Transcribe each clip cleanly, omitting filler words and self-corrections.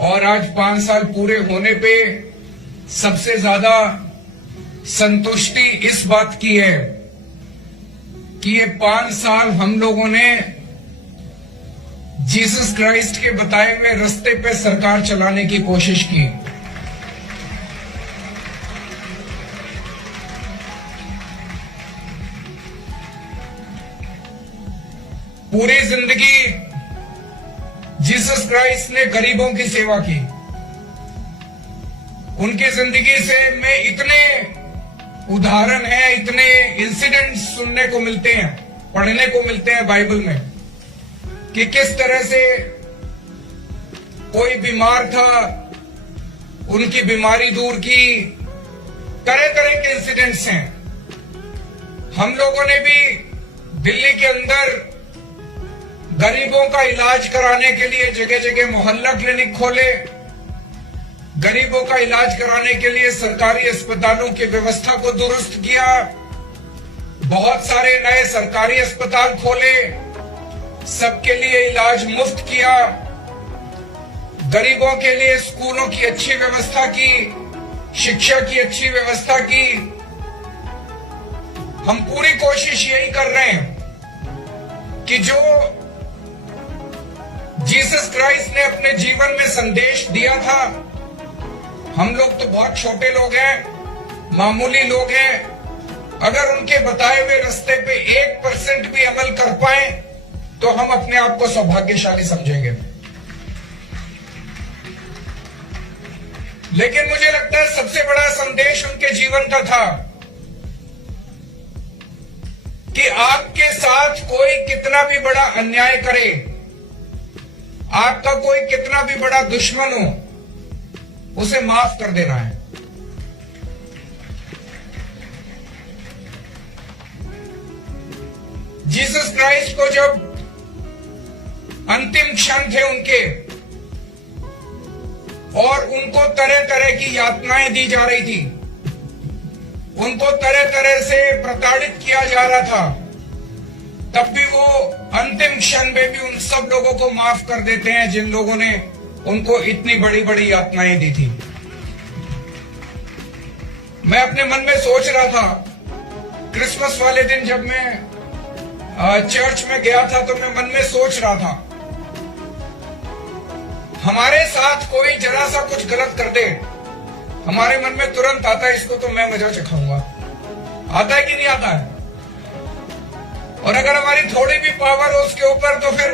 और आज 5 साल पूरे होने पे सबसे ज्यादा संतुष्टि इस बात की है कि ये 5 साल हम लोगों ने जीसस क्राइस्ट के बताए हुए रास्ते पे सरकार चलाने की कोशिश की। पूरी जिंदगी जीसस क्राइस्ट ने गरीबों की सेवा की। उनकी जिंदगी से में इतने उदाहरण हैं, इतने इंसिडेंट्स सुनने को मिलते हैं, पढ़ने को मिलते हैं बाइबल में, कि किस तरह से कोई बीमार था, उनकी बीमारी दूर की। तरह तरह के इंसिडेंट्स हैं। हम लोगों ने भी दिल्ली के अंदर गरीबों का इलाज कराने के लिए जगह जगह मोहल्ला क्लिनिक खोले। गरीबों का इलाज कराने के लिए सरकारी अस्पतालों की व्यवस्था को दुरुस्त किया। बहुत सारे नए सरकारी अस्पताल खोले, सबके लिए इलाज मुफ्त किया। गरीबों के लिए स्कूलों की अच्छी व्यवस्था की, शिक्षा की अच्छी व्यवस्था की। हम पूरी कोशिश यही कर रहे हैं कि जो जीसस क्राइस्ट ने अपने जीवन में संदेश दिया था, हम लोग तो बहुत छोटे लोग हैं, मामूली लोग हैं। अगर उनके बताए हुए रास्ते पे 1% भी अमल कर पाए तो हम अपने आप को सौभाग्यशाली समझेंगे। लेकिन मुझे लगता है सबसे बड़ा संदेश उनके जीवन का था कि आपके साथ कोई कितना भी बड़ा अन्याय करे, आपका कोई कितना भी बड़ा दुश्मन हो, उसे माफ कर देना है। जीसस क्राइस्ट को जब अंतिम क्षण थे उनके, और उनको तरह तरह की यातनाएं दी जा रही थी, उनको तरह तरह से प्रताड़ित किया जा रहा था, तब भी वो अंतिम क्षण में भी उन सब लोगों को माफ कर देते हैं जिन लोगों ने उनको इतनी बड़ी बड़ी यातनाएं दी थी। मैं अपने मन में सोच रहा था, क्रिसमस वाले दिन जब मैं चर्च में गया था तो मैं मन में सोच रहा था, हमारे साथ कोई जरा सा कुछ गलत कर दे, हमारे मन में तुरंत आता है इसको तो मैं मजा चखाऊंगा। आता है कि नहीं आता है? और अगर हमारी थोड़ी भी पावर हो उसके ऊपर तो फिर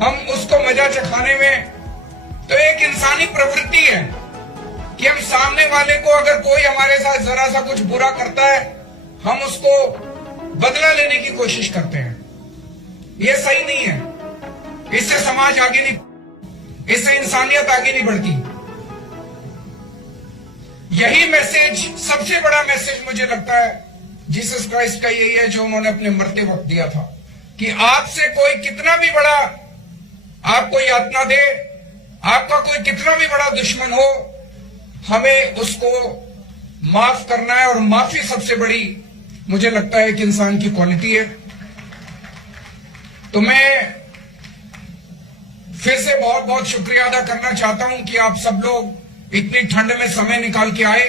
हम उसको मजा चखाने में, तो एक इंसानी प्रवृत्ति है कि हम सामने वाले को, अगर कोई हमारे साथ जरा सा कुछ बुरा करता है, हम उसको बदला लेने की कोशिश करते हैं। ये सही नहीं है। इससे समाज आगे नहीं, इससे इंसानियत आगे नहीं बढ़ती। यही मैसेज, सबसे बड़ा मैसेज मुझे लगता है जीसस क्राइस्ट का यही है जो उन्होंने अपने मरते वक्त दिया था, कि आपसे कोई कितना भी बड़ा आपको यातना दे, आपका कोई कितना भी बड़ा दुश्मन हो, हमें उसको माफ करना है। और माफी सबसे बड़ी मुझे लगता है कि इंसान की क्वालिटी है। तो मैं फिर से बहुत बहुत शुक्रिया अदा करना चाहता हूं कि आप सब लोग इतनी ठंड में समय निकाल के आए।